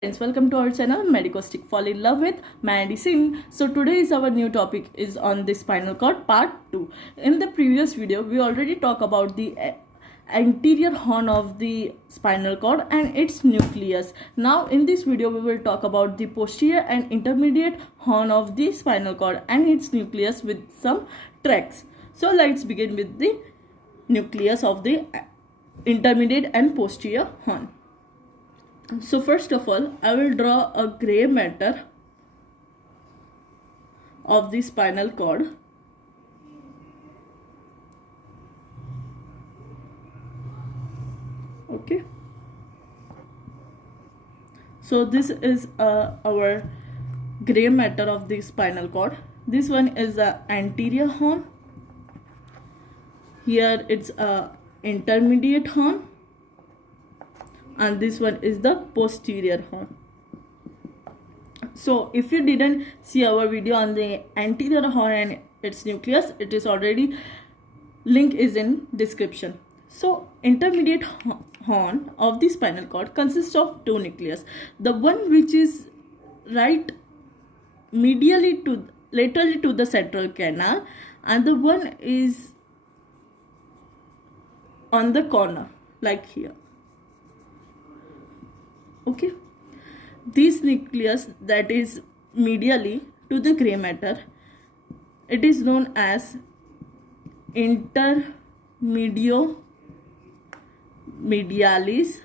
Friends, welcome to our channel Medicostick Fall in Love with Medicine. So today is our new topic is on the spinal cord part 2. In the previous video we already talked about the anterior horn of the spinal cord and its nucleus. Now in this video we will talk about the posterior and intermediate horn of the spinal cord and its nucleus with some tracks. So let's begin with the nucleus of the intermediate and posterior horn. So first of all, I will draw a gray matter of the spinal cord. Okay. So this is our gray matter of the spinal cord. This one is the anterior horn. Here it's a intermediate horn. And this one is the posterior horn. So if you didn't see our video on the anterior horn and its nucleus, it is already, link is in description. So intermediate horn of the spinal cord consists of two nucleus. The one which is right medially to laterally to the central canal, and the one is on the corner like here. Okay, this nucleus that is medially to the gray matter, it is known as intermedialis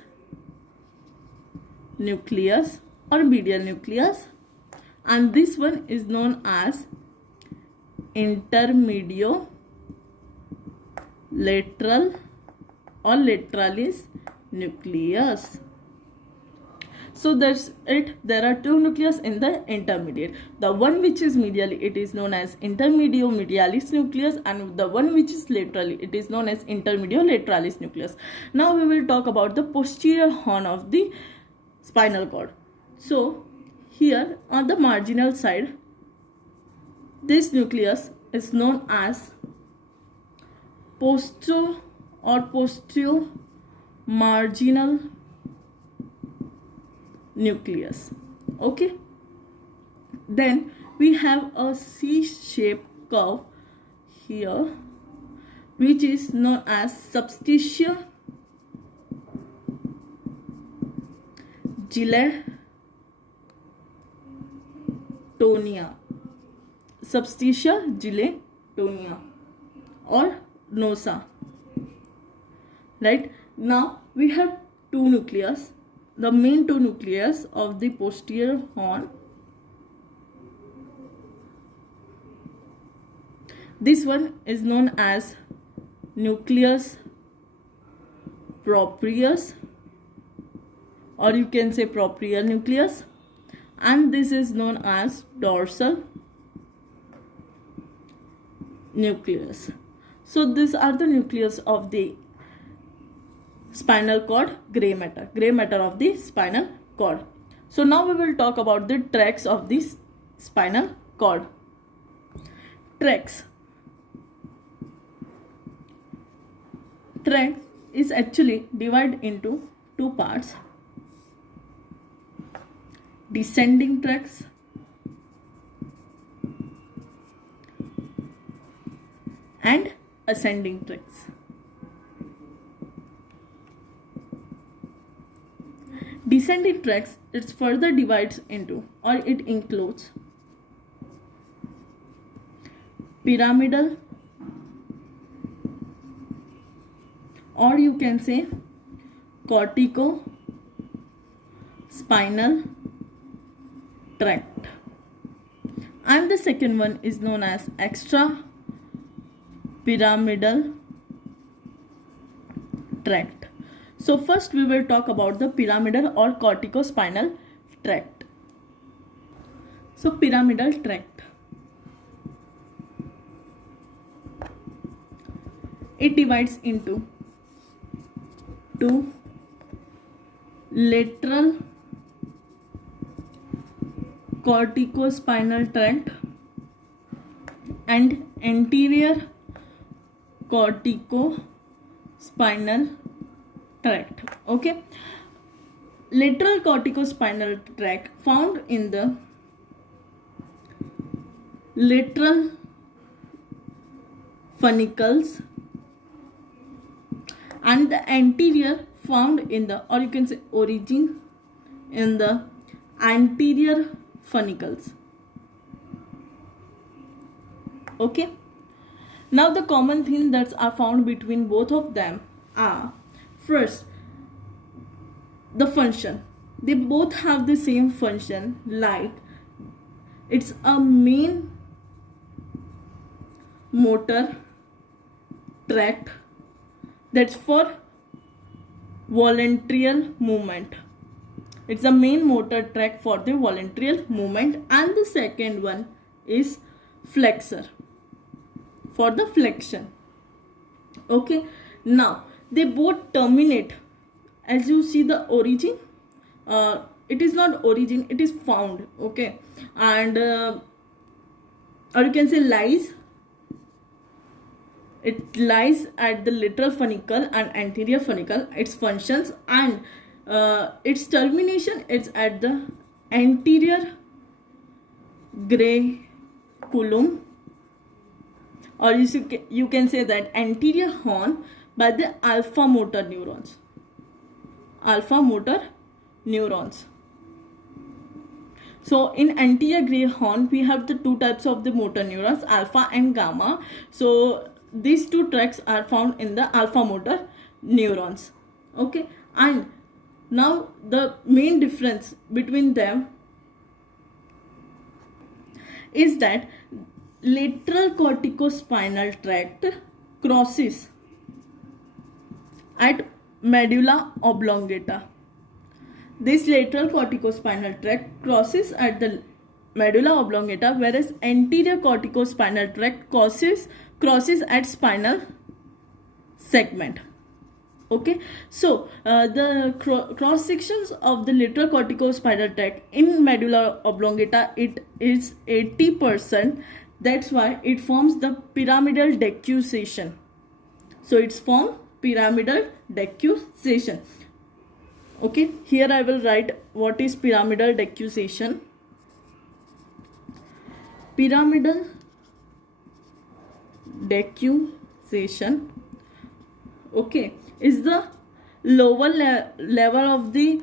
nucleus or medial nucleus, and this one is known as intermediolateral or lateralis nucleus. So that's it. There are two nucleus in the intermediate. The one which is medially, it is known as intermediolateral nucleus, and the one which is laterally, it is known as intermediolateral nucleus. Now we will talk about the posterior horn of the spinal cord. So here on the marginal side, this nucleus is known as postero marginal nucleus. Okay, then we have a C-shaped curve here which is known as substantia gelatonia, or nosa. Right, now we have two nucleus, the main two nucleus of the posterior horn. This one is known as nucleus proprius, or you can say proprial nucleus, and this is known as dorsal nucleus. So these are the nucleus of the spinal cord, gray matter of the spinal cord. So now we will talk about the tracks of this spinal cord. Tracks is actually divided into two parts: descending tracks and ascending tracks. Descending tracks, it further divides into, or it includes, pyramidal, or you can say cortico-spinal tract, and the second one is known as extra pyramidal tract. So first we will talk about the pyramidal or corticospinal tract. So pyramidal tract, it divides into two: lateral corticospinal tract and anterior corticospinal tract. Okay, lateral corticospinal tract found in the lateral funicles, and the anterior found in the, or you can say origin in the anterior funicles. Okay, now the common things that are found between both of them are, first, the function. They both have the same function, like it's a main motor tract that's for voluntary movement. It's a main motor tract for the voluntary movement, and the second one is flexor for the flexion. Okay, now they both terminate, as you see the origin, it is not origin, it is found. Okay, and or you can say lies, it lies at the lateral funicle and anterior funicle, its functions, and its termination is at the anterior graculum, or you can say that anterior horn, by the alpha motor neurons. Alpha motor neurons. So in anterior gray horn we have the two types of the motor neurons, alpha and gamma. So these two tracts are found in the alpha motor neurons. Okay, and now the main difference between them is that lateral corticospinal tract crosses at medulla oblongata. This lateral corticospinal tract crosses at the medulla oblongata, whereas anterior corticospinal tract crosses at spinal segment. Okay, so the cross sections of the lateral corticospinal tract in medulla oblongata, it is 80%. That's why it forms the pyramidal decussation. So it's formed pyramidal decussation. Okay, here I will write what is pyramidal decussation. Pyramidal decussation, okay, is the lower level of the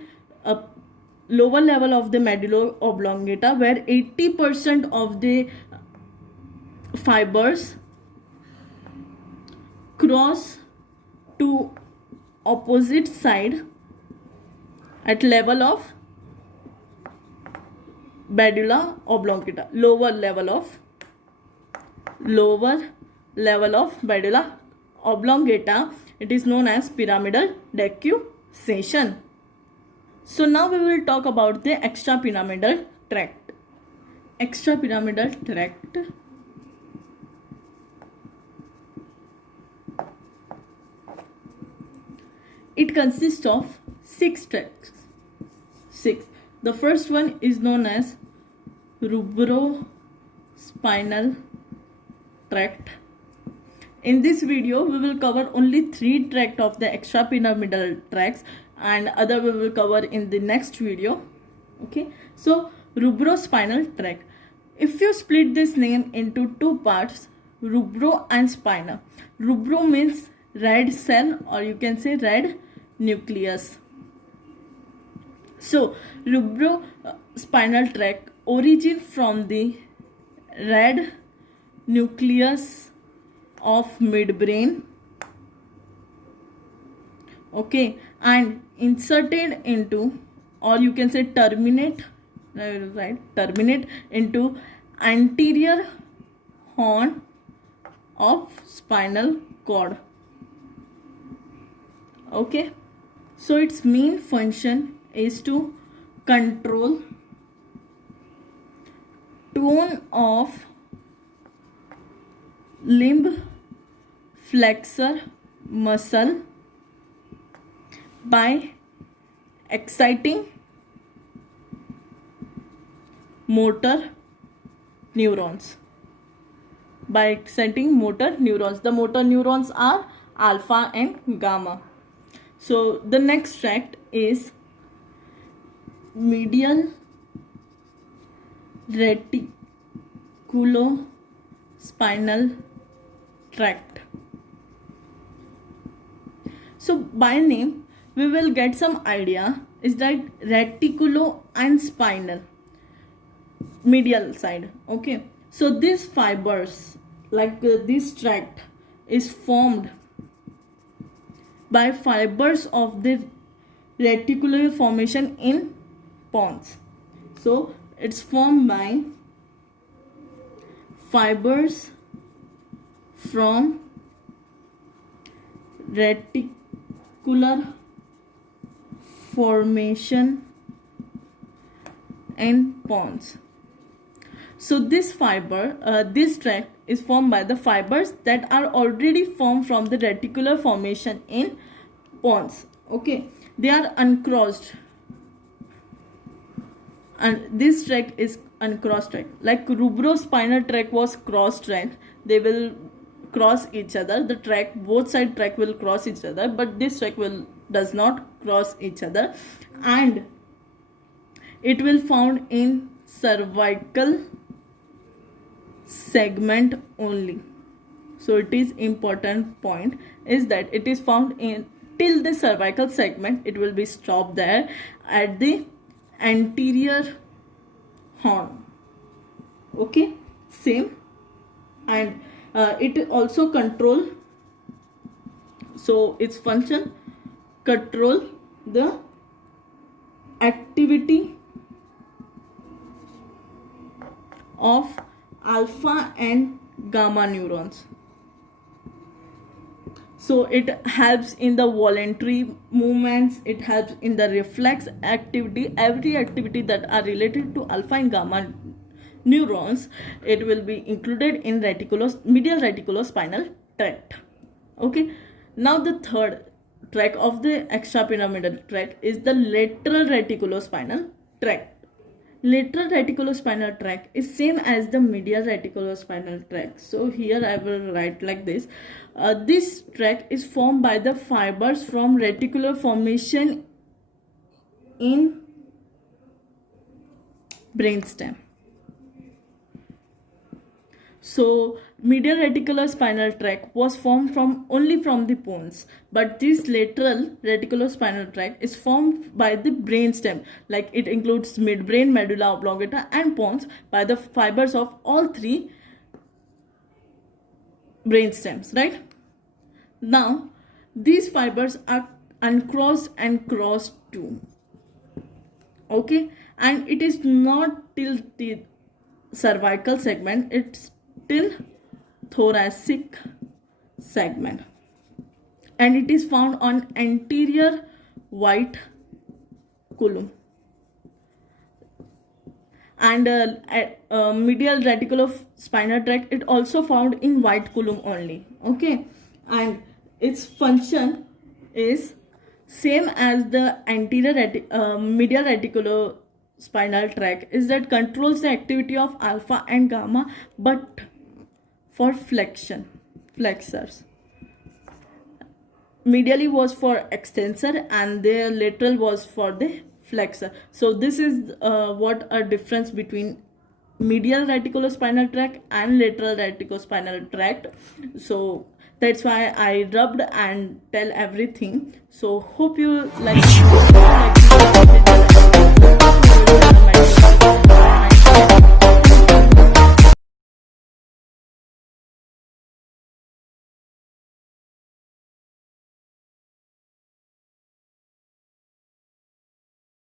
medulla oblongata, where 80% of the fibers cross to opposite side at level of medulla oblongata, lower level of medulla oblongata. It is known as pyramidal decussation. So now we will talk about the extrapyramidal tract. Extrapyramidal tract it consists of 6 tracts. 6. The first one is known as rubrospinal tract. In this video, we will cover only 3 tracts of the extrapyramidal tracts, and other we will cover in the next video. Okay, so rubrospinal tract. If you split this name into 2 parts, rubro and spina. Rubro means red cell, or you can say red nucleus. So rubrospinal tract origin from the red nucleus of midbrain, okay, and inserted into, or you can say terminate into anterior horn of spinal cord. Okay, so its main function is to control tone of limb flexor muscle by exciting motor neurons. The motor neurons are alpha and gamma. So the next tract is medial reticulospinal tract. So by name we will get some idea is that reticulo and spinal medial side. Okay, so these fibers like this tract is formed by fibers of the reticular formation in pons. So it's formed by fibers from reticular formation in pons. So this this tract is formed by the fibers that are already formed from the reticular formation in pons. Okay, they are uncrossed, and this tract is uncrossed tract. Like rubrospinal tract was cross tract, they will cross each other. The tract, both side tract will cross each other, but this tract does not cross each other, and it will found in cervical segment only. So it is important point is that it is found in till the cervical segment. It will be stopped there at the anterior horn. Okay, same. And it also control, so its function control the activity of alpha and gamma neurons. So it helps in the voluntary movements, it helps in the reflex activity, every activity that are related to alpha and gamma neurons. It will be included in medial reticulospinal tract. Okay, now the third tract of the extrapyramidal tract is the lateral reticulospinal tract. Lateral reticulospinal tract is same as the medial reticulospinal tract. So here I will write like this. This tract is formed by the fibers from reticular formation in brainstem. So medial reticulospinal tract was formed only from the pons, but this lateral reticulospinal tract is formed by the brainstem. Like it includes midbrain, medulla oblongata, and pons by the fibers of all three brainstems. Right now, these fibers are uncrossed and crossed too. Okay, and it is not till the cervical segment, it's till thoracic segment, and it is found on anterior white column. And medial reticulospinal tract, it also found in white column only. Okay, and its function is same as the anterior medial reticulospinal tract, is that controls the activity of alpha and gamma, but for flexors. Medially was for extensor and the lateral was for the flexor. So this is what a difference between medial reticulospinal tract and lateral reticulospinal tract. So that's why I rubbed and tell everything. So hope you like